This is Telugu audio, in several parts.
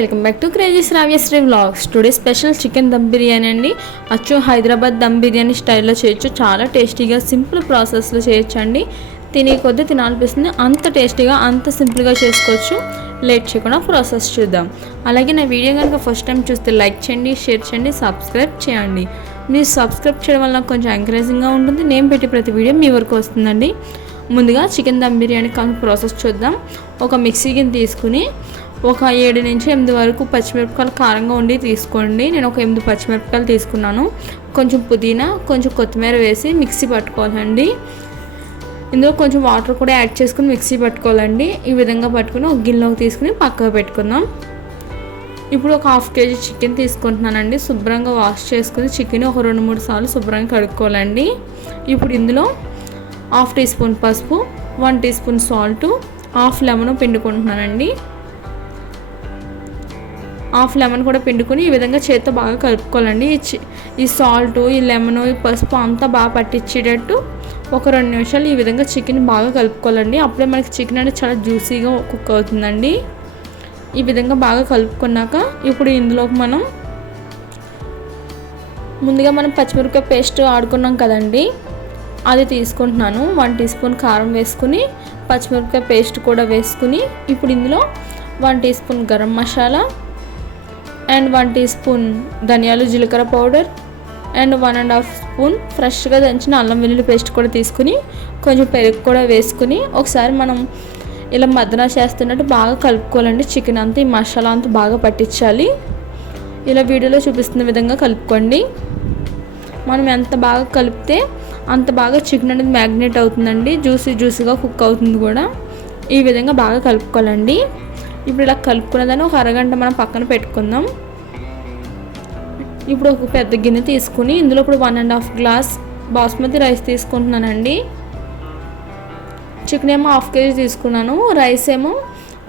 Welcome back to crazy Shravyasri vlogs. Today special chicken dum biryani అండి. అచ్చు హైదరాబాద్ దమ్ బిర్యానీ స్టైల్లో చేయొచ్చు. చాలా టేస్టీగా సింపుల్ ప్రాసెస్లో చేయొచ్చు అండి. తినే కొద్దీ తినాలనిపిస్తుంది. అంత టేస్టీగా అంత సింపుల్గా చేసుకోవచ్చు. లేట్ చేయకుండా ప్రాసెస్ చూద్దాం. అలాగే నా వీడియో కనుక ఫస్ట్ టైం చూస్తే లైక్ చేయండి షేర్ చేయండి సబ్స్క్రైబ్ చేయండి. మీరు సబ్స్క్రైబ్ చేయడం వల్ల కొంచెం ఎంకరేజింగ్గా ఉంటుంది. నేను పెట్టే ప్రతి వీడియో మీ వరకు వస్తుందండి. ముందుగా చికెన్ దమ్ బిర్యానీ కానీ ప్రాసెస్ చూద్దాం. ఒక మిక్సీ గిన్నె తీసుకుని ఒక ఏడు నుంచి ఎనిమిది వరకు పచ్చిమిరపకాయలు కారంగా ఉండి తీసుకోండి. నేను ఒక ఎనిమిది పచ్చిమిరపకాయలు తీసుకున్నాను. కొంచెం పుదీనా కొంచెం కొత్తిమీర వేసి మిక్సీ పట్టుకోవాలండి. ఇందులో కొంచెం వాటర్ కూడా యాడ్ చేసుకుని మిక్సీ పట్టుకోవాలండి. ఈ విధంగా పట్టుకుని ఒక గిన్నెలోకి తీసుకుని పక్కకు పెట్టుకుందాం. ఇప్పుడు ఒక హాఫ్ కేజీ చికెన్ తీసుకుంటున్నానండి. శుభ్రంగా వాష్ చేసుకుని చికెన్ ఒక రెండు మూడు సార్లు శుభ్రంగా కడుక్కోవాలండి. ఇప్పుడు ఇందులో హాఫ్ టీ స్పూన్ పసుపు one teaspoon salt half lemon పిండుకుంటున్నానండి. Half lemon కూడా పిండుకొని ఈ విధంగా చేత్తో బాగా కలుపుకోవాలండి. ఈ చి- ఈ సాల్ట్ ఈ లెమన్ ఈ పసుపు అంతా బాగా పట్టించేటట్టు ఒక రెండు నిమిషాలు ఈ విధంగా చికెన్ బాగా కలుపుకోవాలండి. అప్పుడే మనకి చికెన్ అనేది చాలా జ్యూసీగా కుక్ అవుతుందండి. ఈ విధంగా బాగా కలుపుకున్నాక ఇప్పుడు ఇందులోకి మనం ముందుగా మనం పచ్చిమిరపకాయ పేస్ట్ ఆడుకున్నాం కదండి. అది తీసుకుంటున్నాను. వన్ టీ స్పూన్ కారం వేసుకుని పచ్చిమిరపకాయ పేస్ట్ కూడా వేసుకుని ఇప్పుడు ఇందులో one teaspoon garam masala and one teaspoon ధనియాలు జీలకర్ర powder and one and half spoon ఫ్రెష్గా దంచిన అల్లం వెల్లుల్లి పేస్ట్ కూడా తీసుకుని కొంచెం పెరుగు కూడా వేసుకుని ఒకసారి మనం ఇలా మద్దన చేస్తున్నట్టు బాగా కలుపుకోవాలండి. చికెన్ అంతా ఈ మసాలా అంతా బాగా పట్టించాలి. ఇలా వీడియోలో చూపిస్తున్న విధంగా కలుపుకోండి. మనం ఎంత బాగా కలిపితే అంత బాగా చికెన్ అనేది మ్యాగ్నేట్ అవుతుందండి. జ్యూసీ జ్యూసీగా కుక్ అవుతుంది కూడా. ఈ విధంగా బాగా కలుపుకోవాలండి. ఇప్పుడు ఇలా కలుపుకున్నదాన్ని ఒక అరగంట మనం పక్కన పెట్టుకుందాం. ఇప్పుడు ఒక పెద్ద గిన్నె తీసుకుని ఇందులో ఇప్పుడు one and half glass basmati rice తీసుకుంటున్నానండి. చికెన్ ఏమో హాఫ్ కేజీ తీసుకున్నాను. రైస్ ఏమో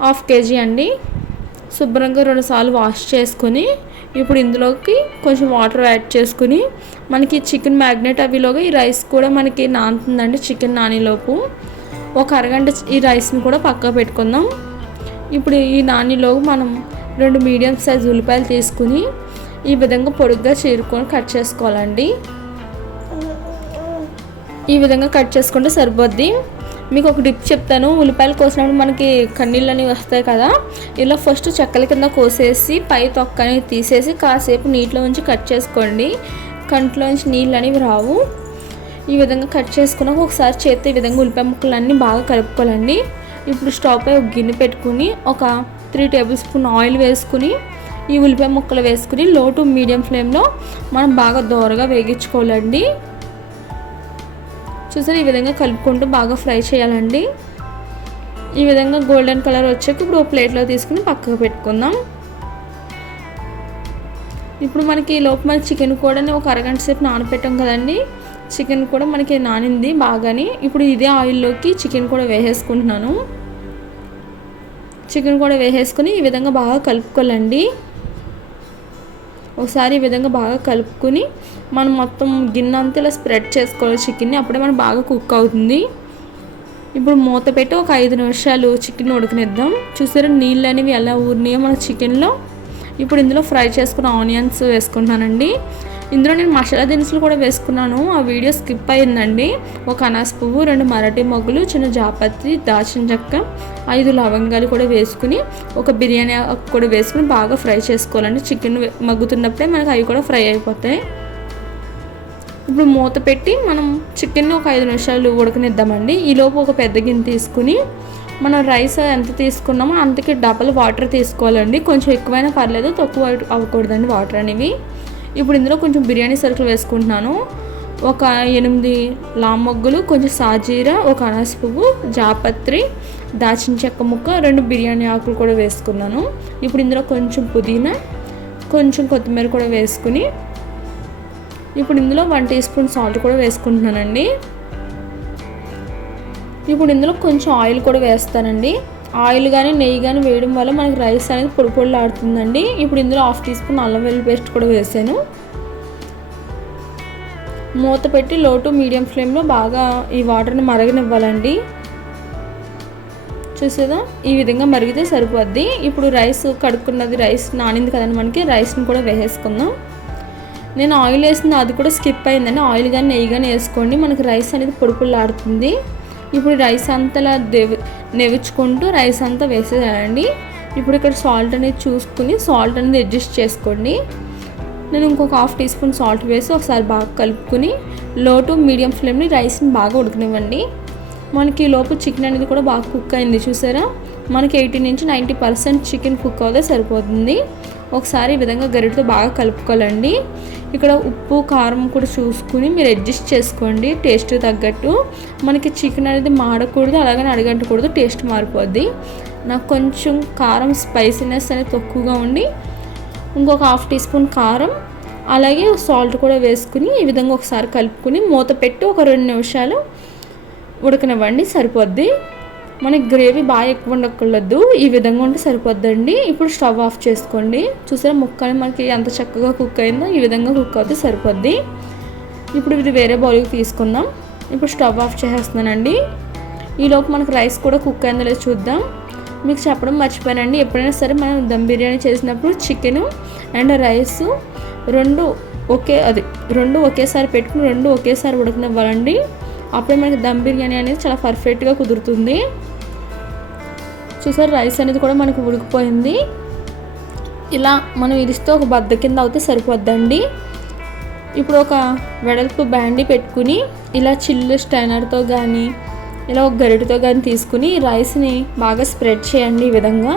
హాఫ్ కేజీ అండి. శుభ్రంగా రెండు సార్లు వాష్ చేసుకొని ఇప్పుడు ఇందులోకి కొంచెం వాటర్ యాడ్ చేసుకుని మనకి చికెన్ మ్యాగ్నెట్ అవిలోగా ఈ రైస్ కూడా మనకి నానుతుందండి చికెన్ నానిలోపు. ఒక అరగంట ఈ రైస్ని కూడా పక్క పెట్టుకుందాం. ఇప్పుడు ఈ నానిలో మనం రెండు మీడియం సైజ్ ఉల్లిపాయలు తీసుకుని ఈ విధంగా పొడుగ్గా చీరుకొని కట్ చేసుకోవాలండి. ఈ విధంగా కట్ చేసుకుంటే సరిపోద్ది. మీకు ఒక టిప్ చెప్తాను. ఉల్లిపాయలు కోసినప్పుడు మనకి కన్నీళ్ళు అనేవి వస్తాయి కదా ఇలా ఫస్ట్ చెక్కల కింద కోసేసి పై తొక్క అనేది తీసేసి కాసేపు నీటిలో ఉంచి కట్ చేసుకోండి. కంట్లోంచి నీళ్ళు అనేవి రావు. ఈ విధంగా కట్ చేసుకున్నాక ఒకసారి చేతి ఈ విధంగా ఉల్లిపాయ ముక్కలన్నీ బాగా కలుపుకోవాలండి. ఇప్పుడు స్టవ్ పై ఒక గిన్నె పెట్టుకుని ఒక త్రీ టేబుల్ స్పూన్ ఆయిల్ వేసుకుని ఈ ఉల్లిపాయ ముక్కలు వేసుకుని లో టు మీడియం ఫ్లేమ్లో మనం బాగా దోరగా వేగించుకోవాలండి. చూసారు ఈ విధంగా కలుపుకుంటూ బాగా ఫ్రై చేయాలండి. ఈ విధంగా గోల్డెన్ కలర్ వచ్చాక ఇప్పుడు ఒక ప్లేట్లో తీసుకుని పక్కకు పెట్టుకుందాం. ఇప్పుడు మనకి ఈ లోపు మన చికెన్ కూడా ఒక అరగంట సేపు నానబెట్టాం కదండి. చికెన్ కూడా మనకి నానింది బాగానే. ఇప్పుడు ఇదే ఆయిల్లోకి చికెన్ కూడా వేసేసుకుంటున్నాను. చికెన్ కూడా వేసేసుకుని ఈ విధంగా బాగా కలుపుకోవాలండి. ఒకసారి ఈ విధంగా బాగా కలుపుకొని మనం మొత్తం గిన్నె అంతా ఇలా స్ప్రెడ్ చేసుకోవాలి చికెన్ని. అప్పుడే మనం బాగా కుక్ అవుతుంది. ఇప్పుడు మూత పెట్టి ఒక ఐదు నిమిషాలు చికెన్ ఉడకనిద్దాం. చూసారా నీళ్ళు అనేవి ఎలా ఊరినాయో మన చికెన్లో. ఇప్పుడు ఇందులో ఫ్రై చేసుకున్న ఆనియన్స్ వేసుకుంటున్నానండి. ఇందులో నేను మసాలా దినుసులు కూడా వేసుకున్నాను. ఆ వీడియో స్కిప్ అయిందండి ఒక అనాస్ పువ్వు రెండు మరాఠీ మొగ్గులు చిన్న జాపత్రి దాచిన చెక్క ఐదు లవంగాలు కూడా వేసుకుని ఒక బిర్యానీ కూడా వేసుకుని బాగా ఫ్రై చేసుకోవాలండి. చికెన్ మగ్గుతున్నప్పుడే మనకి అవి కూడా ఫ్రై అయిపోతాయి. ఇప్పుడు మూత పెట్టి మనం చికెన్ ఒక ఐదు నిమిషాలు ఉడకనిద్దామండి. ఈలోపు ఒక పెద్ద గిన్నె తీసుకుని మనం రైస్ ఎంత తీసుకున్నామో అంతకి డబల్ వాటర్ తీసుకోవాలండి. కొంచెం ఎక్కువైనా పర్లేదు తక్కువ అవ్వకూడదండి వాటర్ అనేవి. ఇప్పుడు ఇందులో కొంచెం బిర్యానీ సరుకులు వేసుకుంటున్నాను. ఒక ఎనిమిది లామ్మొగ్గులు కొంచెం సాజీరా ఒక అనాస పువ్వు జాపత్రి దాచిన చెక్క ముక్క రెండు బిర్యానీ ఆకులు కూడా వేసుకున్నాను. ఇప్పుడు ఇందులో కొంచెం పుదీనా కొంచెం కొత్తిమీర కూడా వేసుకుని ఇప్పుడు ఇందులో వన్ టీ స్పూన్ సాల్ట్ కూడా వేసుకుంటున్నానండి. ఇప్పుడు ఇందులో కొంచెం ఆయిల్ కూడా వేస్తానండి. ఆయిల్ కానీ నెయ్యి కానీ వేయడం వల్ల మనకి రైస్ అనేది పొడి పొడిలాడుతుందండి ఇప్పుడు ఇందులో హాఫ్ టీ స్పూన్ అల్లం వెల్లుల్లి పేస్ట్ కూడా వేసాను. మూత పెట్టి లో టు మీడియం ఫ్లేమ్లో బాగా ఈ వాటర్ని మరగనివ్వాలండి. చూసేదా? ఈ విధంగా మరిగితే సరిపోద్ది. ఇప్పుడు రైస్ కడుక్కున్నది రైస్ నానింది కదండి మనకి రైస్ని కూడా వేసేసుకుందాం. నేను ఆయిల్ వేసింది అది కూడా స్కిప్ అయిందండి. ఆయిల్ కానీ నెయ్యి కానీ వేసుకోండి. మనకి రైస్ అనేది పొడి పొడిలాడుతుంది ఇప్పుడు రైస్ అంతలా దేవు నెవిచ్చుకుంటూ రైస్ అంతా వేసేయాలండి. ఇప్పుడు ఇక్కడ సాల్ట్ అనేది చూసుకుని సాల్ట్ అనేది అడ్జస్ట్ చేసుకోండి. నేను ఇంకొక హాఫ్ టీ స్పూన్ సాల్ట్ వేసి ఒకసారి బాగా కలుపుకుని లో టు మీడియం ఫ్లేమ్ని రైస్ని బాగా ఉడకనివ్వండి. మనకి లోపు చికెన్ అనేది కూడా బాగా కుక్ అయింది చూసారా? మనకి ఎయిటీ నుంచి నైంటీ పర్సెంట్ చికెన్ కుక్ అవుతే సరిపోతుంది. ఒకసారి ఈ విధంగా గరిటతో బాగా కలుపుకోవాలండి. ఇక్కడ ఉప్పు కారం కూడా చూసుకుని మీరు అడ్జస్ట్ చేసుకోండి టేస్ట్ తగ్గట్టు. మనకి చికెన్ అనేది మాడకూడదు అలాగని అడగంటకూడదు టేస్ట్ మారిపోద్ది. నాకు కొంచెం కారం స్పైసీనెస్ అనేది తక్కువగా ఉండి ఇంకొక హాఫ్ టీ స్పూన్ కారం అలాగే సాల్ట్ కూడా వేసుకుని ఈ విధంగా ఒకసారి కలుపుకుని మూత పెట్టి ఒక రెండు నిమిషాలు ఉడకనివ్వండి సరిపోద్ది. మనకి గ్రేవీ బాగా ఎక్కువ ఉండకూడదు. ఈ విధంగా ఉంటే సరిపోద్దండి. ఇప్పుడు స్టవ్ ఆఫ్ చేసుకోండి. చూసారా ముక్కని మనకి ఎంత చక్కగా కుక్ అయిందో ఈ విధంగా కుక్ అవుతే సరిపోద్ది. ఇప్పుడు ఇది వేరే బౌల్కి తీసుకుందాం. ఇప్పుడు స్టవ్ ఆఫ్ చేసేస్తున్నానండి. ఈలోపు మనకు రైస్ కూడా కుక్ అయిందో లేదో చూద్దాం. మీకు చెప్పడం మర్చిపోయానండి. ఎప్పుడైనా సరే మనం దమ్ బిర్యానీ చేసినప్పుడు చికెన్ అండ్ రైస్ రెండు ఒకే అది రెండు ఒకేసారి పెట్టుకుని రెండు ఒకేసారి ఉడకనివ్వాలండి. అప్పుడే మనకి దమ్ బిర్యానీ అనేది చాలా పర్ఫెక్ట్గా కుదురుతుంది. చూసారు రైస్ అనేది కూడా మనకు ఉడికిపోయింది. ఇలా మనం ఇరిస్తే ఒక బద్ద కింద అవుతే సరిపోద్దండి. ఇప్పుడు ఒక వెడల్పు బ్యాండీ పెట్టుకుని ఇలా చిల్లు స్టైనర్తో కానీ ఇలా ఒక గరిటతో కానీ తీసుకుని రైస్ని బాగా స్ప్రెడ్ చేయండి ఈ విధంగా.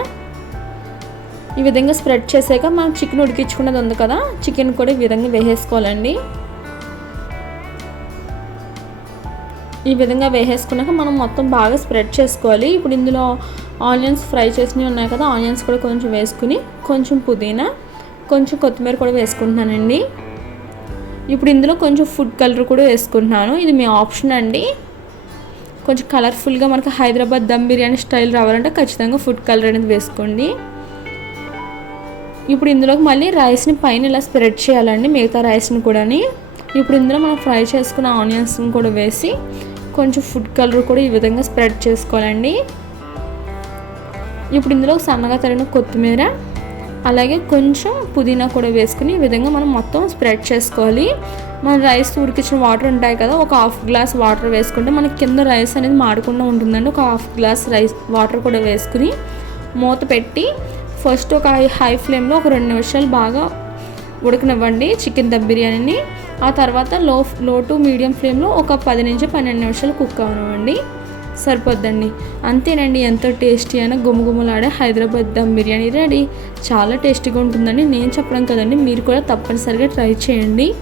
ఈ విధంగా స్ప్రెడ్ చేసాక మనం చికెన్ ఉడికించుకున్నది ఉంది కదా చికెన్ కూడా ఈ విధంగా వేసేసుకోవాలండి. ఈ విధంగా వేసేసుకున్నాక మనం మొత్తం బాగా స్ప్రెడ్ చేసుకోవాలి. ఇప్పుడు ఇందులో ఆనియన్స్ ఫ్రై చేసినవి ఉన్నాయి కదా ఆనియన్స్ కూడా కొంచెం వేసుకుని కొంచెం పుదీనా కొంచెం కొత్తిమీర కూడా వేసుకుంటున్నానండి. ఇప్పుడు ఇందులో కొంచెం ఫుడ్ కలర్ కూడా వేసుకుంటున్నాను. ఇది మీ ఆప్షన్ అండి. కొంచెం కలర్ఫుల్గా మనకి హైదరాబాద్ దమ్ బిర్యానీ స్టైల్ రావాలంటే ఖచ్చితంగా ఫుడ్ కలర్ అనేది వేసుకోండి. ఇప్పుడు ఇందులోకి మళ్ళీ రైస్ని పైన ఇలా స్ప్రెడ్ చేయాలండి మిగతా రైస్ని కూడాని. ఇప్పుడు ఇందులో మనం ఫ్రై చేసుకున్న ఆనియన్స్ని కూడా వేసి కొంచెం ఫుడ్ కలర్ కూడా ఈ విధంగా స్ప్రెడ్ చేసుకోవాలండి. ఇప్పుడు ఇందులో సన్నగా తరిగిన కొత్తిమీర అలాగే కొంచెం పుదీనా కూడా వేసుకుని ఈ విధంగా మనం మొత్తం స్ప్రెడ్ చేసుకోవాలి. మన రైస్ ఉడికించిన వాటర్ ఉంటాయి కదా ఒక హాఫ్ గ్లాస్ వాటర్ వేసుకుంటే మనకి కింద రైస్ అనేది మాడకుండా ఉంటుందండి. ఒక హాఫ్ గ్లాస్ రైస్ వాటర్ కూడా వేసుకుని మూత పెట్టి ఫస్ట్ ఒక హై ఫ్లేమ్లో ఒక రెండు నిమిషాలు బాగా ఉడకనివ్వండి చికెన్ దమ్ బిర్యానీని. ఆ తర్వాత లో లో టు మీడియం ఫ్లేమ్లో ఒక పది నుంచి పన్నెండు నిమిషాలు కుక్ అవనివ్వండి. సరిపోద్దండి. అంతేనండి ఎంతో టేస్టీ అయిన గుమగుమలాడే హైదరాబాద్ దమ్ బిర్యానీ రెడీ. చాలా టేస్టీగా ఉంటుందండి. నేను చెప్పడం కదండి మీరు కూడా తప్పనిసరిగా ట్రై చేయండి.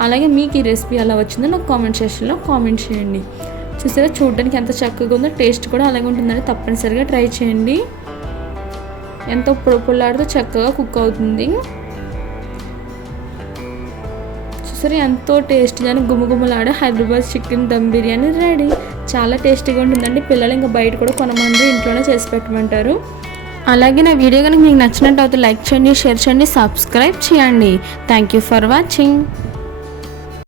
అలాగే మీకు ఈ రెసిపీ ఎలా వచ్చిందో నాకు కామెంట్ సెక్షన్లో కామెంట్ చేయండి. చూసారా చూడడానికి ఎంత చక్కగా ఉందో టేస్ట్ కూడా అలాగే ఉంటుందని తప్పనిసరిగా ట్రై చేయండి. ఎంతో పొడి చక్కగా కుక్ అవుతుంది. సరే ఎంతో టేస్టీగా గుమగుమలాడే హైదరాబాద్ చికెన్ దమ్ బిర్యానీ రెడీ. చాలా టేస్టీగా ఉంటుందండి. పిల్లలు ఇంకా బయట కూడా కొనమంది ఇంట్లోనే చేసి పెట్టమంటారు. అలాగే నా వీడియో కనుక మీకు నచ్చినట్టు అయితే లైక్ చేయండి షేర్ చేయండి సబ్స్క్రైబ్ చేయండి. Thank you for watching